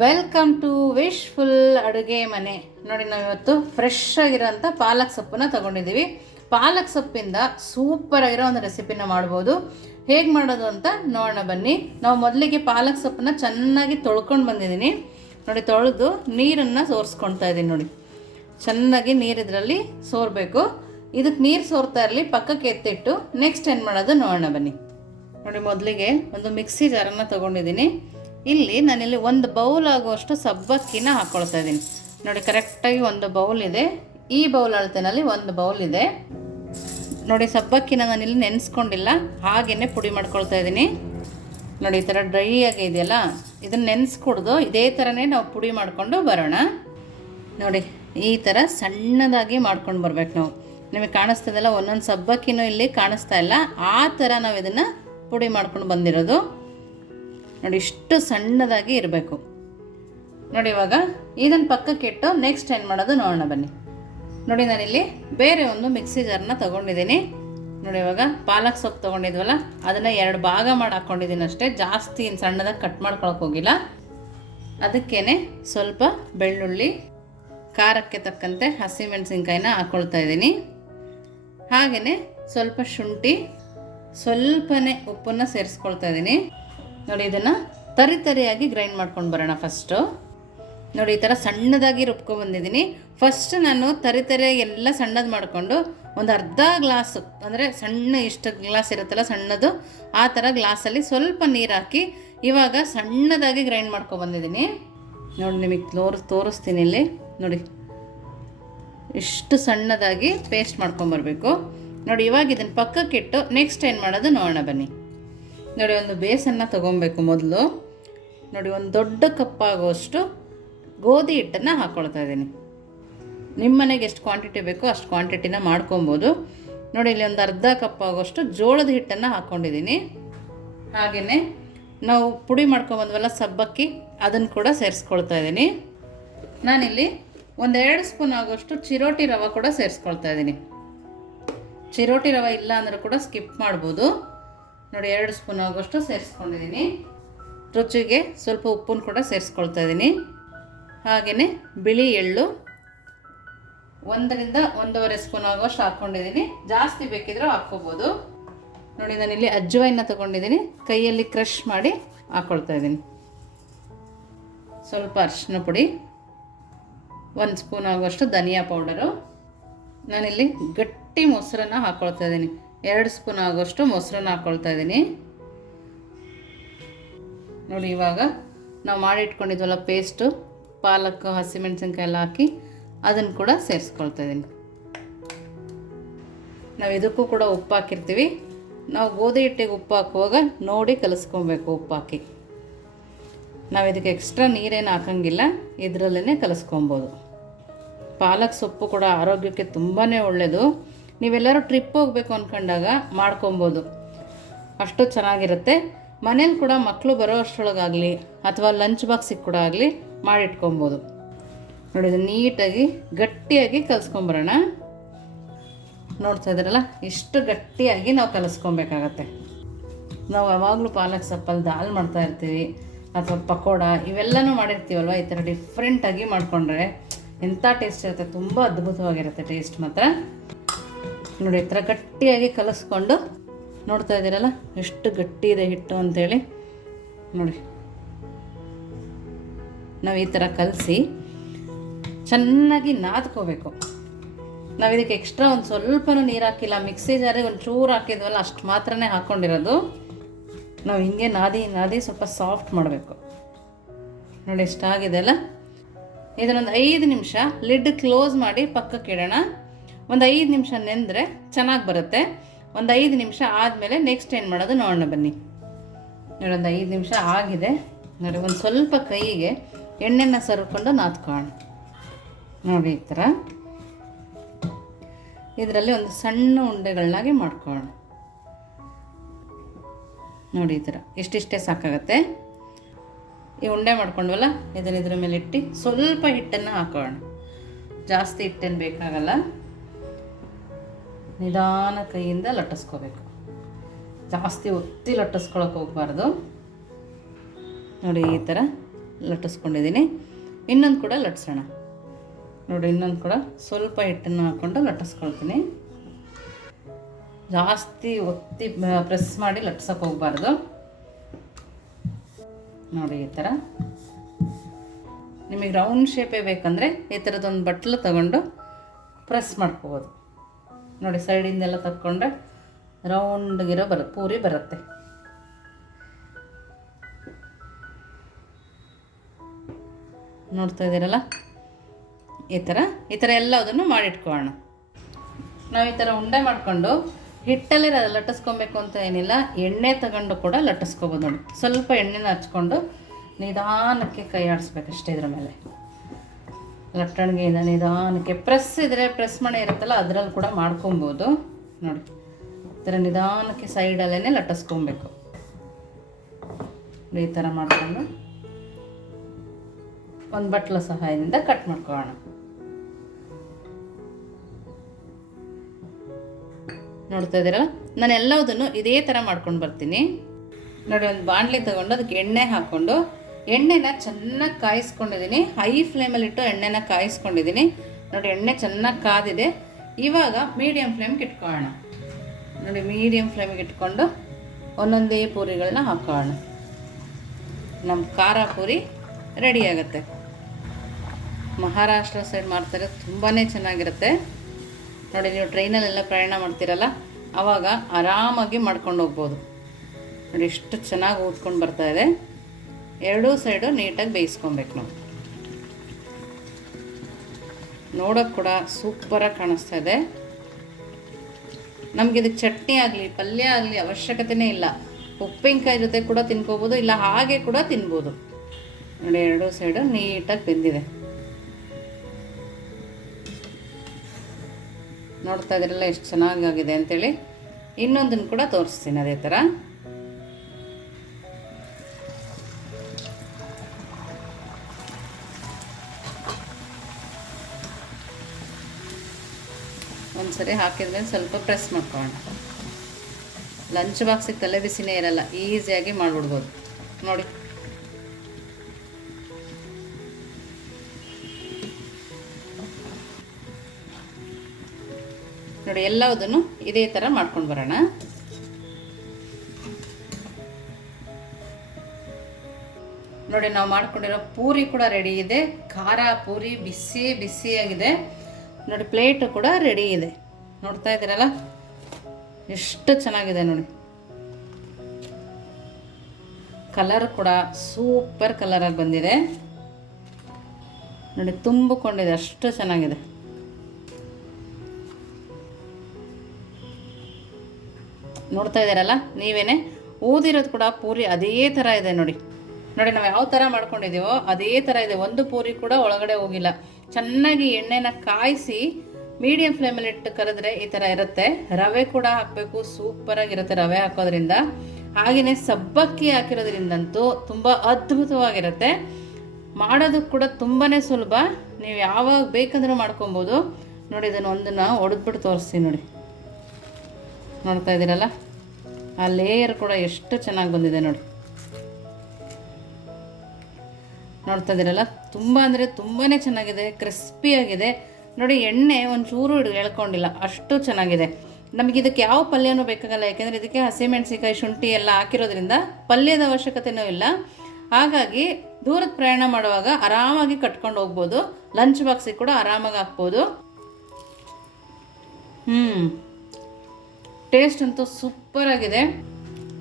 Welcome to wishful ಅಡುಗೆ ಮನೆ. ನೋಡಿ, ನಾವು ಇವತ್ತು ಫ್ರೆಶ್ ಆಗಿರೋಂಥ ಪಾಲಕ್ ಸೊಪ್ಪನ್ನ ತೊಗೊಂಡಿದ್ದೀವಿ. ಪಾಲಕ್ ಸೊಪ್ಪಿಂದ ಸೂಪರ್ ಆಗಿರೋ ಒಂದು ರೆಸಿಪಿನ ಮಾಡ್ಬೋದು. ಹೇಗೆ ಮಾಡೋದು ಅಂತ ನೋಡೋಣ ಬನ್ನಿ. ನಾವು ಮೊದಲಿಗೆ ಪಾಲಕ್ ಸೊಪ್ಪನ್ನ ಚೆನ್ನಾಗಿ ತೊಳ್ಕೊಂಡು ಬಂದಿದ್ದೀನಿ. ನೋಡಿ, ತೊಳೆದು ನೀರನ್ನು ಸೋರಿಸ್ಕೊಳ್ತಾ ಇದ್ದೀನಿ. ನೋಡಿ, ಚೆನ್ನಾಗಿ ನೀರು ಇದರಲ್ಲಿ ಸೋರಬೇಕು. ಇದಕ್ಕೆ ನೀರು ಸೋರ್ತಾ ಇರಲಿ, ಪಕ್ಕಕ್ಕೆ ಎತ್ತಿಟ್ಟು ನೆಕ್ಸ್ಟ್ ಏನು ಮಾಡೋದು ನೋಡೋಣ ಬನ್ನಿ. ನೋಡಿ, ಮೊದಲಿಗೆ ಒಂದು ಮಿಕ್ಸಿ ಜಾರನ್ನು ತೊಗೊಂಡಿದ್ದೀನಿ. ಇಲ್ಲಿ ನಾನಿಲ್ಲಿ ಒಂದು ಬೌಲ್ ಆಗುವಷ್ಟು ಸಬ್ಬಕ್ಕಿನ ಹಾಕ್ಕೊಳ್ತಾ ಇದ್ದೀನಿ. ನೋಡಿ, ಕರೆಕ್ಟಾಗಿ ಒಂದು ಬೌಲ್ ಇದೆ. ಈ ಬೌಲ್ ಅಳತೆನಲ್ಲಿ ಒಂದು ಬೌಲ್ ಇದೆ. ನೋಡಿ, ಸಬ್ಬಕ್ಕಿನ ನಾನಿಲ್ಲಿ ನೆನೆಸ್ಕೊಂಡಿಲ್ಲ, ಹಾಗೆಯೇ ಪುಡಿ ಮಾಡ್ಕೊಳ್ತಾ ಇದ್ದೀನಿ. ನೋಡಿ, ಈ ಥರ ಡ್ರೈ ಆಗಿ ಇದೆಯಲ್ಲ, ಇದನ್ನು ನೆನೆಸ್ಕೊಡ್ದು ಇದೇ ಥರನೇ ನಾವು ಪುಡಿ ಮಾಡಿಕೊಂಡು ಬರೋಣ. ನೋಡಿ, ಈ ಥರ ಸಣ್ಣದಾಗಿ ಮಾಡ್ಕೊಂಡು ಬರ್ಬೇಕು ನಾವು. ನಿಮಗೆ ಕಾಣಿಸ್ತದಲ್ಲ, ಒಂದೊಂದು ಸಬ್ಬಕ್ಕಿನೂ ಇಲ್ಲಿ ಕಾಣಿಸ್ತಾ ಇಲ್ಲ, ಆ ಥರ ನಾವು ಇದನ್ನು ಪುಡಿ ಮಾಡ್ಕೊಂಡು ಬಂದಿರೋದು. ನೋಡಿ, ಇಷ್ಟು ಸಣ್ಣದಾಗಿ ಇರಬೇಕು. ನೋಡಿ, ಇವಾಗ ಇದನ್ನು ಪಕ್ಕಕ್ಕೆ ಇಟ್ಟು ನೆಕ್ಸ್ಟ್ ಏನು ಮಾಡೋದು ನೋಡೋಣ ಬನ್ನಿ. ನೋಡಿ, ನಾನಿಲ್ಲಿ ಬೇರೆ ಒಂದು ಮಿಕ್ಸಿ ಜಾರನ್ನ ತೊಗೊಂಡಿದ್ದೀನಿ. ನೋಡಿ, ಇವಾಗ ಪಾಲಕ್ ಸೊಪ್ಪು ತೊಗೊಂಡಿದ್ವಲ್ಲ, ಅದನ್ನು 2 ಭಾಗ ಮಾಡಿ ಹಾಕ್ಕೊಂಡಿದ್ದೀನಿ ಅಷ್ಟೇ. ಜಾಸ್ತಿ ಇನ್ನು ಸಣ್ಣದಾಗಿ ಕಟ್ ಮಾಡ್ಕೊಳಕ್ಕೆ ಹೋಗಿಲ್ಲ. ಅದಕ್ಕೇ ಸ್ವಲ್ಪ ಬೆಳ್ಳುಳ್ಳಿ, ಖಾರಕ್ಕೆ ತಕ್ಕಂತೆ ಹಸಿಮೆಣಸಿನ್ಕಾಯಿನ ಹಾಕ್ಕೊಳ್ತಾ ಇದ್ದೀನಿ. ಹಾಗೆಯೇ ಸ್ವಲ್ಪ ಶುಂಠಿ, ಸ್ವಲ್ಪನೇ ಉಪ್ಪನ್ನು ಸೇರಿಸ್ಕೊಳ್ತಾ ಇದ್ದೀನಿ. ನೋಡಿ, ಇದನ್ನು ತರಿಯಾಗಿ ಗ್ರೈಂಡ್ ಮಾಡ್ಕೊಂಡು ಬರೋಣ ಫಸ್ಟು. ನೋಡಿ, ಈ ಥರ ಸಣ್ಣದಾಗಿ ರುಬ್ಕೊಂಡ್ಬಂದಿದ್ದೀನಿ. ಫಸ್ಟ್ ನಾನು ತರಿಯಾಗಿ ಎಲ್ಲ ಸಣ್ಣದು ಮಾಡಿಕೊಂಡು ಒಂದು ಅರ್ಧ ಗ್ಲಾಸು, ಅಂದರೆ ಸಣ್ಣ ಇಷ್ಟು ಗ್ಲಾಸ್ ಇರುತ್ತಲ್ಲ ಸಣ್ಣದು, ಆ ಥರ ಗ್ಲಾಸಲ್ಲಿ ಸ್ವಲ್ಪ ನೀರು ಹಾಕಿ ಇವಾಗ ಸಣ್ಣದಾಗಿ ಗ್ರೈಂಡ್ ಮಾಡ್ಕೊಬಂದಿದ್ದೀನಿ. ನೋಡಿ, ನಿಮಗೆ ತೋರಿಸ್ತೀನಿ ಇಲ್ಲಿ. ನೋಡಿ, ಇಷ್ಟು ಸಣ್ಣದಾಗಿ ಪೇಸ್ಟ್ ಮಾಡ್ಕೊಂಬರ್ಬೇಕು. ನೋಡಿ, ಇವಾಗ ಇದನ್ನು ಪಕ್ಕಕ್ಕಿಟ್ಟು ನೆಕ್ಸ್ಟ್ ಏನು ಮಾಡೋದು ನೋಡೋಣ ಬನ್ನಿ. ನೋಡಿ, ಒಂದು ಬೇಸನ್ನು ತೊಗೊಬೇಕು ಮೊದಲು. ನೋಡಿ, ಒಂದು ದೊಡ್ಡ ಕಪ್ಪಾಗುವಷ್ಟು ಗೋಧಿ ಹಿಟ್ಟನ್ನು ಹಾಕ್ಕೊಳ್ತಾ ಇದ್ದೀನಿ. ನಿಮ್ಮ ಮನೆಗೆ ಎಷ್ಟು ಕ್ವಾಂಟಿಟಿ ಬೇಕೋ ಅಷ್ಟು ಕ್ವಾಂಟಿಟಿನ ಮಾಡ್ಕೊಬೋದು. ನೋಡಿ, ಇಲ್ಲಿ ಒಂದು ಅರ್ಧ ಕಪ್ ಆಗುವಷ್ಟು ಜೋಳದ ಹಿಟ್ಟನ್ನು ಹಾಕ್ಕೊಂಡಿದ್ದೀನಿ. ಹಾಗೆಯೇ ನಾವು ಪುಡಿ ಮಾಡ್ಕೊಬಂದ್ವಲ್ಲ ಸಬ್ಬಕ್ಕಿ, ಅದನ್ನು ಕೂಡ ಸೇರಿಸ್ಕೊಳ್ತಾ ಇದ್ದೀನಿ. ನಾನಿಲ್ಲಿ 1-2 ಸ್ಪೂನ್ ಆಗುವಷ್ಟು ಚಿರೋಟಿ ರವೆ ಕೂಡ ಸೇರಿಸ್ಕೊಳ್ತಾ ಇದ್ದೀನಿ. ಚಿರೋಟಿ ರವೆ ಇಲ್ಲ ಅಂದರೂ ಕೂಡ ಸ್ಕಿಪ್ ಮಾಡ್ಬೋದು. ನೋಡಿ, 2 ಸ್ಪೂನ್ ಆಗುವಷ್ಟು ಸೇರಿಸ್ಕೊಂಡಿದ್ದೀನಿ. ರುಚಿಗೆ ಸ್ವಲ್ಪ ಉಪ್ಪನ್ನು ಕೂಡ ಸೇರಿಸ್ಕೊಳ್ತಾ ಇದ್ದೀನಿ. ಹಾಗೆಯೇ ಬಿಳಿ ಎಳ್ಳು 1ರಿಂದ 1.5 ಸ್ಪೂನ್ ಆಗುವಷ್ಟು ಹಾಕ್ಕೊಂಡಿದ್ದೀನಿ. ಜಾಸ್ತಿ ಬೇಕಿದ್ರೂ ಹಾಕ್ಕೋಬೋದು. ನೋಡಿ, ನಾನಿಲ್ಲಿ ಅಜ್ವಾಯಿನ ತೊಗೊಂಡಿದ್ದೀನಿ, ಕೈಯಲ್ಲಿ ಕ್ರಷ್ ಮಾಡಿ ಹಾಕ್ಕೊಳ್ತಾ ಇದ್ದೀನಿ. ಸ್ವಲ್ಪ ಅರಿಶಿನ ಪುಡಿ, 1 ಸ್ಪೂನ್ ಆಗುವಷ್ಟು ಧನಿಯಾ ಪೌಡರು. ನಾನಿಲ್ಲಿ ಗಟ್ಟಿ ಮೊಸರನ್ನು ಹಾಕ್ಕೊಳ್ತಾ ಇದ್ದೀನಿ. 2 ಸ್ಪೂನ್ ಆಗುವಷ್ಟು ಮೊಸರನ್ನ ಹಾಕ್ಕೊಳ್ತಾ ಇದ್ದೀನಿ. ನೋಡಿ, ಇವಾಗ ನಾವು ಮಾಡಿಟ್ಕೊಂಡಿದ್ವಲ್ಲ ಪೇಸ್ಟು, ಪಾಲಕ್, ಹಸಿಮೆಣಸಿನ್ಕಾಯಿ ಎಲ್ಲ ಹಾಕಿ ಅದನ್ನು ಕೂಡ ಸೇರಿಸ್ಕೊಳ್ತಾ ಇದ್ದೀನಿ. ನಾವು ಇದಕ್ಕೂ ಕೂಡ ಉಪ್ಪು ಹಾಕಿರ್ತೀವಿ. ನಾವು ಗೋಧಿ ಹಿಟ್ಟಿಗೆ ಉಪ್ಪು ಹಾಕುವಾಗ ನೋಡಿ ಕಲಿಸ್ಕೊಬೇಕು ಉಪ್ಪು ಹಾಕಿ. ನಾವು ಇದಕ್ಕೆ ಎಕ್ಸ್ಟ್ರಾ ನೀರೇನು ಹಾಕಂಗಿಲ್ಲ, ಇದರಲ್ಲೇ ಕಲಿಸ್ಕೊಬೋದು. ಪಾಲಕ್ ಸೊಪ್ಪು ಕೂಡ ಆರೋಗ್ಯಕ್ಕೆ ತುಂಬಾ ಒಳ್ಳೆಯದು. ನೀವೆಲ್ಲರೂ ಟ್ರಿಪ್ ಹೋಗಬೇಕು ಅಂದ್ಕೊಂಡಾಗ ಮಾಡ್ಕೊಬೋದು, ಅಷ್ಟು ಚೆನ್ನಾಗಿರುತ್ತೆ. ಮನೇಲಿ ಕೂಡ ಮಕ್ಕಳು ಬರೋ ಅಷ್ಟರೊಳಗಾಗಲಿ ಅಥವಾ ಲಂಚ್ ಬಾಕ್ಸಿಗೆ ಕೂಡ ಆಗಲಿ ಮಾಡಿಟ್ಕೊಬೋದು. ನೋಡಿ, ಇದು ನೀಟಾಗಿ ಗಟ್ಟಿಯಾಗಿ ಕಲಿಸ್ಕೊಂಬರೋಣ. ನೋಡ್ತಾ ಇದ್ದೀರಲ್ಲ, ಇಷ್ಟು ಗಟ್ಟಿಯಾಗಿ ನಾವು ಕಲಿಸ್ಕೊಬೇಕಾಗತ್ತೆ. ನಾವು ಯಾವಾಗಲೂ ಪಾಲಕ್ ಸೊಪ್ಪಲ್ಲಿ ದಾಲ್ ಮಾಡ್ತಾ ಇರ್ತೀವಿ ಅಥವಾ ಪಕೋಡ ಇವೆಲ್ಲನೂ ಮಾಡಿರ್ತೀವಲ್ವ, ಈ ಥರ ಡಿಫ್ರೆಂಟಾಗಿ ಮಾಡಿಕೊಂಡ್ರೆ ಎಂಥ ಟೇಸ್ಟ್ ಇರುತ್ತೆ, ತುಂಬ ಅದ್ಭುತವಾಗಿರುತ್ತೆ ಟೇಸ್ಟ್ ಮಾತ್ರ. ನೋಡಿ, ಈ ಥರ ಗಟ್ಟಿಯಾಗಿ ಕಲಿಸ್ಕೊಂಡು, ನೋಡ್ತಾ ಇದ್ದೀರಲ್ಲ ಎಷ್ಟು ಗಟ್ಟಿ ಇದೆ ಹಿಟ್ಟು ಅಂಥೇಳಿ. ನೋಡಿ, ನಾವು ಈ ಥರ ಕಲಸಿ ಚೆನ್ನಾಗಿ ನಾದ್ಕೋಬೇಕು. ನಾವು ಇದಕ್ಕೆ ಎಕ್ಸ್ಟ್ರಾ ಒಂದು ಸ್ವಲ್ಪನೂ ನೀರು ಹಾಕಿಲ್ಲ, ಮಿಕ್ಸಿ ಜಾರಿಗೆ ಒಂದು ಚೂರು ಹಾಕಿದ್ವಲ್ಲ ಅಷ್ಟು ಮಾತ್ರನೇ ಹಾಕ್ಕೊಂಡಿರೋದು. ನಾವು ಹಿಂಗೆ ನಾದಿ ಸ್ವಲ್ಪ ಸಾಫ್ಟ್ ಮಾಡಬೇಕು. ನೋಡಿ, ಎಷ್ಟಾಗಿದೆ ಅಲ್ಲ. ಇದನ್ನೊಂದು 5 ನಿಮಿಷ ಲಿಡ್ ಕ್ಲೋಸ್ ಮಾಡಿ ಪಕ್ಕಕ್ಕೆ ಇಡೋಣ. ಒಂದು 5 ನಿಮಿಷ ನೆಂದರೆ ಚೆನ್ನಾಗಿ ಬರುತ್ತೆ. ಒಂದು 5 ನಿಮಿಷ ಆದಮೇಲೆ ನೆಕ್ಸ್ಟ್ ಏನು ಮಾಡೋದು ನೋಡೋಣ ಬನ್ನಿ. ನೋಡಿ, ಒಂದು 5 ನಿಮಿಷ ಆಗಿದೆ. ನೋಡಿ, ಒಂದು ಸ್ವಲ್ಪ ಕೈಗೆ ಎಣ್ಣೆನ ಸರ್ಕೊಂಡು ನಾದ್ಕೊಳ್ಳೋಣ. ನೋಡಿ, ಈ ಥರ ಇದರಲ್ಲಿ ಒಂದು ಸಣ್ಣ ಉಂಡೆಗಳನ್ನಾಗಿ ಮಾಡ್ಕೊಳ್ಳೋಣ. ನೋಡಿ, ಈ ಥರ ಇಷ್ಟಿಷ್ಟೇ ಸಾಕಾಗತ್ತೆ. ಈ ಉಂಡೆ ಮಾಡ್ಕೊಂಡ್ವಲ್ಲ, ಇದನ್ನು ಇದ್ರ ಮೇಲೆ ಇಟ್ಟು ಸ್ವಲ್ಪ ಹಿಟ್ಟನ್ನು ಹಾಕೋಣ. ಜಾಸ್ತಿ ಹಿಟ್ಟೇನು ಬೇಕಾಗಲ್ಲ. ನಿಧಾನ ಕೈಯಿಂದ ಲಟ್ಟಿಸ್ಕೋಬೇಕು. ಜಾಸ್ತಿ ಒತ್ತಿ ಲಟ್ಟಿಸ್ಕೊಳಕ್ಕೆ ಹೋಗಬಾರ್ದು. ನೋಡಿ ಈ ಥರ ಲಟ್ಟಿಸ್ಕೊಂಡಿದ್ದೀನಿ. ಇನ್ನೊಂದು ಕೂಡ ಲಟ್ಸೋಣ ನೋಡಿ. ಇನ್ನೊಂದು ಕೂಡ ಸ್ವಲ್ಪ ಹಿಟ್ಟನ್ನು ಹಾಕ್ಕೊಂಡು ಲಟ್ಟಿಸ್ಕೊಳ್ತೀನಿ. ಜಾಸ್ತಿ ಒತ್ತಿ ಪ್ರೆಸ್ ಮಾಡಿ ಲಟ್ಸೋಕೆ ಹೋಗಬಾರ್ದು ನೋಡಿ. ಈ ಥರ ನಿಮಗೆ ರೌಂಡ್ ಶೇಪೇ ಬೇಕಂದರೆ ಈ ಥರದೊಂದು ಬಟ್ಲು ತಗೊಂಡು ಪ್ರೆಸ್ ಮಾಡ್ಕೋಬೋದು ನೋಡಿ. ಸೈಡಿಂದೆಲ್ಲ ತಕ್ಕೊಂಡ್ರೆ ರೌಂಡ್ಗಿರೋ ಪೂರಿ ಬರುತ್ತೆ. ನೋಡ್ತಾ ಇದ್ದೀರಲ್ಲ, ಈ ಥರ ಎಲ್ಲದನ್ನು ಮಾಡಿಟ್ಕೊಳ್ಳೋಣ. ನಾವು ಈ ಥರ ಉಂಡೆ ಮಾಡಿಕೊಂಡು ಹಿಟ್ಟಲ್ಲಿ ಲಟ್ಟಿಸ್ಕೊಬೇಕು ಅಂತ ಏನಿಲ್ಲ, ಎಣ್ಣೆ ತಗೊಂಡು ಕೂಡ ಲಟ್ಟಿಸ್ಕೊಬೋದು ನೋಡಿ. ಸ್ವಲ್ಪ ಎಣ್ಣೆನ ಹಚ್ಕೊಂಡು ನಿಧಾನಕ್ಕೆ ಕೈ ಆಡಿಸ್ಬೇಕಷ್ಟೇ. ಇದ್ರ ಮೇಲೆ ಲಟ್ಟಣಿಗೆಯಿಂದ ನಿಧಾನಕ್ಕೆ ಪ್ರೆಸ್ ಇದ್ದರೆ ಪ್ರೆಸ್ ಮಣೆ ಇರುತ್ತಲ್ಲ ಅದರಲ್ಲಿ ಕೂಡ ಮಾಡ್ಕೊಬೋದು ನೋಡಿ. ಈ ಥರ ನಿಧಾನಕ್ಕೆ ಸೈಡಲ್ಲೇ ಲಟ್ಟಿಸ್ಕೊಬೇಕು. ಈ ಥರ ಮಾಡಿಕೊಂಡು ಒಂದು ಬಟ್ಲ ಸಹಾಯದಿಂದ ಕಟ್ ಮಾಡ್ಕೊಳ್ಳೋಣ. ನೋಡ್ತಾ ಇದ್ದೀರಲ್ಲ, ನಾನು ಎಲ್ಲದನ್ನು ಇದೇ ಥರ ಮಾಡ್ಕೊಂಡು ಬರ್ತೀನಿ ನೋಡಿ. ಒಂದು ಬಾಣಲಿ ತೊಗೊಂಡು ಅದಕ್ಕೆ ಎಣ್ಣೆ ಹಾಕ್ಕೊಂಡು ಎಣ್ಣೆನ ಚೆನ್ನಾಗಿ ಕಾಯಿಸ್ಕೊಂಡಿದ್ದೀನಿ. ಹೈ ಫ್ಲೇಮಲ್ಲಿಟ್ಟು ಎಣ್ಣೆನ ಕಾಯಿಸ್ಕೊಂಡಿದ್ದೀನಿ ನೋಡಿ. ಎಣ್ಣೆ ಚೆನ್ನಾಗಿ ಕಾದಿದೆ. ಇವಾಗ ಮೀಡಿಯಮ್ ಫ್ಲೇಮ್ಗೆ ಇಟ್ಕೊಳ್ಳೋಣ ನೋಡಿ. ಮೀಡಿಯಮ್ ಫ್ಲೇಮಿಗೆ ಇಟ್ಕೊಂಡು ಒಂದೊಂದೇ ಪೂರಿಗಳನ್ನ ಹಾಕೋಣ. ನಮ್ಮ ಖಾರ ಪೂರಿ ರೆಡಿ ಆಗುತ್ತೆ. ಮಹಾರಾಷ್ಟ್ರ ಸೈಡ್ ಮಾಡ್ತಾರೆ, ತುಂಬಾ ಚೆನ್ನಾಗಿರುತ್ತೆ ನೋಡಿ. ನೀವು ಟ್ರೈನಲ್ಲೆಲ್ಲ ಪ್ರಯಾಣ ಮಾಡ್ತೀರಲ್ಲ ಆವಾಗ ಆರಾಮಾಗಿ ಮಾಡ್ಕೊಂಡು ಹೋಗ್ಬೋದು ನೋಡಿ. ಎಷ್ಟು ಚೆನ್ನಾಗಿ ಊದ್ಕೊಂಡು ಬರ್ತಾಯಿದೆ. ಎರಡೂ ಸೈಡು ನೀಟಾಗಿ ಬೇಯಿಸ್ಕೊಬೇಕು ನಾವು. ನೋಡೋಕ್ಕೆ ಕೂಡ ಸೂಪರಾಗಿ ಕಾಣಿಸ್ತಾ ಇದೆ. ನಮಗೆ ಇದಕ್ಕೆ ಚಟ್ನಿ ಆಗಲಿ ಪಲ್ಯ ಆಗಲಿ ಅವಶ್ಯಕತೆಯೇ ಇಲ್ಲ. ಉಪ್ಪಿನಕಾಯಿ ಜೊತೆ ಕೂಡ ತಿನ್ಕೋಬೋದು, ಇಲ್ಲ ಹಾಗೆ ಕೂಡ ತಿನ್ಬೋದು ನೋಡಿ. ಎರಡೂ ಸೈಡು ನೀಟಾಗಿ ಬೆಂದಿದೆ. ನೋಡ್ತಾ ಇದ್ರಲ್ಲ ಎಷ್ಟು ಚೆನ್ನಾಗಾಗಿದೆ ಅಂಥೇಳಿ. ಇನ್ನೊಂದನ್ನು ಕೂಡ ತೋರಿಸ್ತೀನಿ ಅದೇ ಥರ. ಒಂದ್ಸರಿ ಹಾಕಿದ್ಮೇಲೆ ಸ್ವಲ್ಪ ಪ್ರೆಸ್ ಮಾಡ್ಕೊಳ್ಳೋಣ. ಲಂಚ್ ಬಾಕ್ಸಿಗೆ ತಲೆ ಬಿಸಿನೇ ಇರಲ್ಲ, ಈಸಿಯಾಗಿ ಮಾಡಿಬಿಡ್ಬೋದು ನೋಡಿ. ನೋಡಿ ಎಲ್ಲದನ್ನು ಇದೇ ಥರ ಮಾಡ್ಕೊಂಡು ಬರೋಣ. ನೋಡಿ ನಾವು ಮಾಡ್ಕೊಂಡಿರೋ ಪೂರಿ ಕೂಡ ರೆಡಿ ಇದೆ. ಖಾರ ಪೂರಿ ಬಿಸಿ ಬಿಸಿಯಾಗಿದೆ ನೋಡಿ. ಪ್ಲೇಟು ಕೂಡ ರೆಡಿ ಇದೆ. ನೋಡ್ತಾ ಇದ್ದೀರಲ್ಲ ಎಷ್ಟು ಚೆನ್ನಾಗಿದೆ ನೋಡಿ. ಕಲರ್ ಕೂಡ ಸೂಪರ್ ಕಲರಾಗಿ ಬಂದಿದೆ ನೋಡಿ. ತುಂಬಿಕೊಂಡಿದೆ, ಅಷ್ಟು ಚೆನ್ನಾಗಿದೆ. ನೋಡ್ತಾ ಇದ್ದೀರಲ್ಲ ನೀವೇನೆ. ಊದಿರೋದು ಕೂಡ ಪೂರಿ ಅದೇ ಥರ ಇದೆ ನೋಡಿ. ನೋಡಿ ನಾವು ಯಾವ ಥರ ಮಾಡ್ಕೊಂಡಿದ್ದೀವೋ ಅದೇ ಥರ ಇದೆ. ಒಂದು ಪೂರಿ ಕೂಡ ಒಳಗಡೆ ಹೋಗಿಲ್ಲ. ಚೆನ್ನಾಗಿ ಎಣ್ಣೆನ ಕಾಯಿಸಿ ಮೀಡಿಯಮ್ ಫ್ಲೇಮಲ್ಲಿ ಇಟ್ಟು ಕರೆದ್ರೆ ಈ ಥರ ಇರುತ್ತೆ. ರವೆ ಕೂಡ ಹಾಕಬೇಕು, ಸೂಪರಾಗಿರುತ್ತೆ ರವೆ ಹಾಕೋದ್ರಿಂದ. ಹಾಗೆಯೇ ಸಬ್ಬಕ್ಕಿ ಹಾಕಿರೋದ್ರಿಂದಂತೂ ತುಂಬ ಅದ್ಭುತವಾಗಿರುತ್ತೆ. ಮಾಡೋದಕ್ಕೆ ಕೂಡ ತುಂಬಾ ಸುಲಭ. ನೀವು ಯಾವಾಗ ಬೇಕಂದ್ರೂ ಮಾಡ್ಕೊಬೋದು ನೋಡಿ. ಇದನ್ನು ಒಂದನ್ನು ಒಡೆದ್ಬಿಟ್ಟು ತೋರಿಸ್ತೀನಿ ನೋಡಿ. ನೋಡ್ತಾ ಇದ್ದೀರಲ್ಲ, ಆ ಲೇಯರ್ ಕೂಡ ಎಷ್ಟು ಚೆನ್ನಾಗಿ ಬಂದಿದೆ ನೋಡಿ. ನೋಡ್ತಾ ಇದ್ದೀರಲ್ಲ, ತುಂಬ ಅಂದರೆ ತುಂಬಾ ಚೆನ್ನಾಗಿದೆ, ಕ್ರಿಸ್ಪಿಯಾಗಿದೆ ನೋಡಿ. ಎಣ್ಣೆ ಒಂಚೂರು ಎಳ್ಕೊಂಡಿಲ್ಲ, ಅಷ್ಟು ಚೆನ್ನಾಗಿದೆ. ನಮಗೆ ಇದಕ್ಕೆ ಯಾವ ಪಲ್ಯನೂ ಬೇಕಾಗಲ್ಲ, ಯಾಕೆಂದರೆ ಇದಕ್ಕೆ ಹಸಿಮೆಣಸಿಕಾಯಿ ಶುಂಠಿ ಎಲ್ಲ ಹಾಕಿರೋದ್ರಿಂದ ಪಲ್ಯದ ಅವಶ್ಯಕತೆಯೂ ಇಲ್ಲ. ಹಾಗಾಗಿ ದೂರದ ಪ್ರಯಾಣ ಮಾಡುವಾಗ ಆರಾಮಾಗಿ ಕಟ್ಕೊಂಡು ಹೋಗ್ಬೋದು. ಲಂಚ್ ಬಾಕ್ಸಿಗೆ ಕೂಡ ಆರಾಮಾಗಿ ಹಾಕ್ಬೋದು. ಟೇಸ್ಟ್ ಅಂತೂ ಸೂಪರಾಗಿದೆ.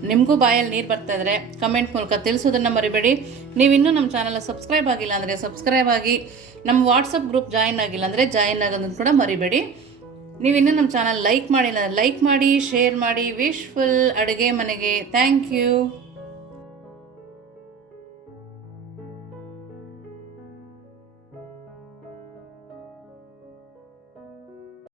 ನಿಮಗೂ ಬಾಯಲ್ಲಿ ನೀರು ಬರ್ತಾ ಇದ್ದರೆ ಕಮೆಂಟ್ ಮೂಲಕ ತಿಳಿಸೋದನ್ನು ಮರಿಬೇಡಿ. ನೀವಿನ್ನೂ ನಮ್ಮ ಚಾನಲ್ ಸಬ್ಸ್ಕ್ರೈಬ್ ಆಗಿಲ್ಲ ಅಂದರೆ ಸಬ್ಸ್ಕ್ರೈಬ್ ಆಗಿ, ನಮ್ಮ ವಾಟ್ಸಪ್ ಗ್ರೂಪ್ ಜಾಯಿನ್ ಆಗಿಲ್ಲ ಅಂದರೆ ಜಾಯಿನ್ ಆಗೋದನ್ನು ಕೂಡ ಮರಿಬೇಡಿ. ನೀವಿನ್ನೂ ನಮ್ಮ ಚಾನಲ್ ಲೈಕ್ ಮಾಡಿಲ್ಲ ಅಂದರೆ ಲೈಕ್ ಮಾಡಿ, ಶೇರ್ ಮಾಡಿ. ವಿಶ್ಫುಲ್ ಅಡುಗೆ ಮನೆಗೆ ಥ್ಯಾಂಕ್ ಯು.